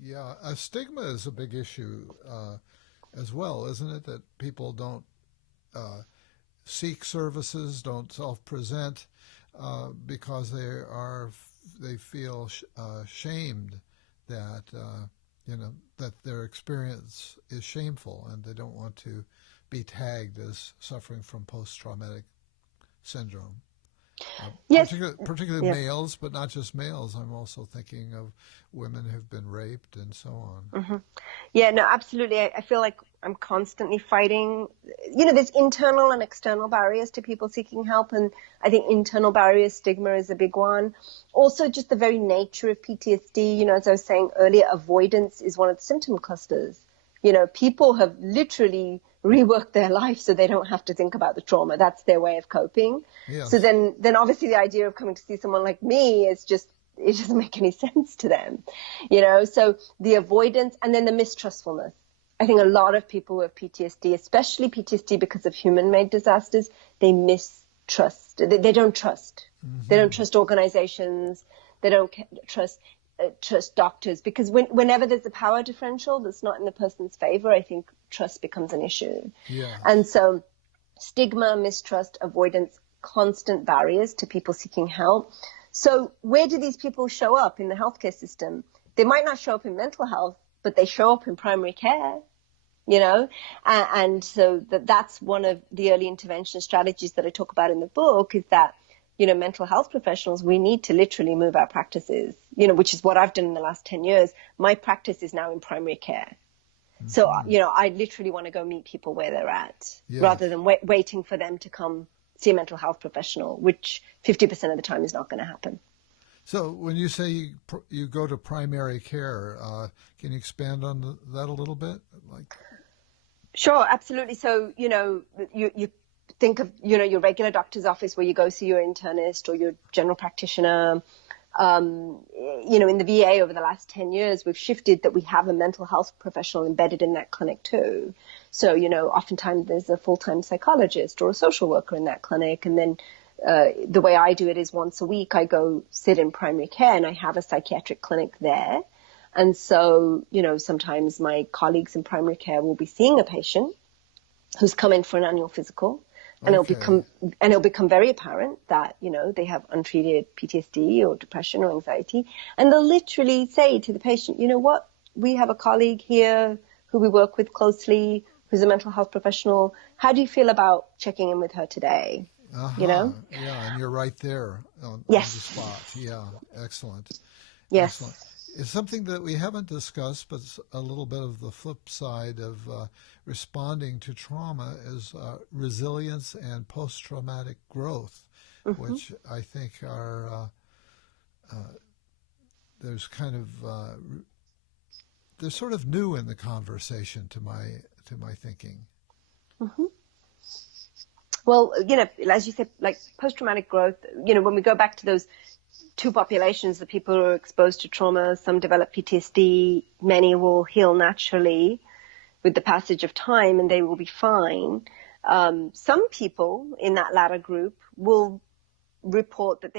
Yeah, stigma is a big issue as well, isn't it? That people don't uh, seek services, don't self-present because they feel shamed that that their experience is shameful, and they don't want to be tagged as suffering from post-traumatic syndrome. Yes. Particularly Yeah. males, but not just males. I'm also thinking of women who've been raped and so on. Hmm. Yeah, no, absolutely. I feel like I'm constantly fighting. There's internal and external barriers to people seeking help. And I think internal barriers, stigma is a big one. Also, just the very nature of PTSD, as I was saying earlier, avoidance is one of the symptom clusters. People have literally reworked their life so they don't have to think about the trauma. That's their way of coping. So Yes. then obviously the idea of coming to see someone like me is just, it doesn't make any sense to them, so the avoidance and then the mistrustfulness. I think a lot of people with PTSD, especially PTSD because of human-made disasters, they mistrust. They don't trust. They don't trust organizations. They don't trust doctors, because whenever there's a power differential that's not in the person's favor, I think trust becomes an issue. Yes. And so stigma, mistrust, avoidance, constant barriers to people seeking help. So where do these people show up in the healthcare system? They might not show up in mental health, but they show up in primary care, and so that's one of the early intervention strategies that I talk about in the book, is that, mental health professionals, we need to literally move our practices, which is what I've done in the last 10 years. My practice is now in primary care. Mm-hmm. So, I literally want to go meet people where they're at, yes. rather than waiting for them to come see a mental health professional, which 50% of the time is not going to happen. So when you say you go to primary care, can you expand on that a little bit? Sure, absolutely. So, you think of, your regular doctor's office where you go see your internist or your general practitioner. In the VA over the last 10 years, we've shifted that we have a mental health professional embedded in that clinic too. So, oftentimes there's a full-time psychologist or a social worker in that clinic. And then the way I do it is once a week I go sit in primary care and I have a psychiatric clinic there. And so, sometimes my colleagues in primary care will be seeing a patient who's come in for an annual physical. And it'll become very apparent that, they have untreated PTSD or depression or anxiety. And they'll literally say to the patient, you know what, we have a colleague here who we work with closely, who's a mental health professional. How do you feel about checking in with her today? Yeah, and you're right there on the spot. Yeah, excellent. Yes. Excellent. It's something that we haven't discussed, but it's a little bit of the flip side of responding to trauma is resilience and post-traumatic growth, mm-hmm. which I think are there's kind of they're sort of new in the conversation to my thinking. Mm-hmm. Well, as you said, like post-traumatic growth, when we go back to those two populations, the people who are exposed to trauma, some develop PTSD, many will heal naturally with the passage of time and they will be fine. Some people in that latter group will report that they